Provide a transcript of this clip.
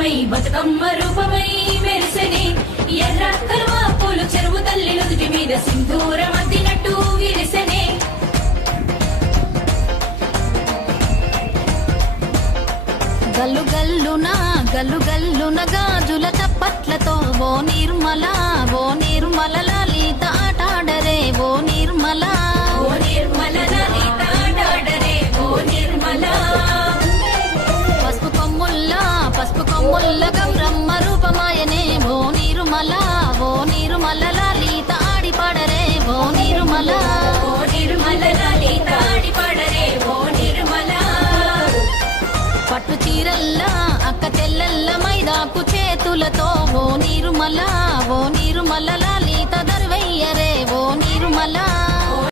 సింగారమై బతుకమ్మ రూపమై మెరిసెనే ఎర్ర కలువ పూలు చెరువు తల్లి నుదుటి మీద సింధూరం అద్దినట్టు విరిసెనే గల్లు గల్లున గాజుల చప్పట్లతో ఓ నిర్మల లలిత ఆటాడరే ఓ నిర్మల లలిత ఆటాడరే ఓ నిర్మల పసుపు కొమ్ముల్ల గౌరమ్మ రూపమాయనే ఓ నిర్మల లలిత ఆడి పాడరే ఓ నిర్మల లలిత ఆడి పాడరే ఓ నిర్మల పట్టు చీరల్లా అక్క చెల్లెల్ల మైదాకు చేతులతో ఓ నిర్మల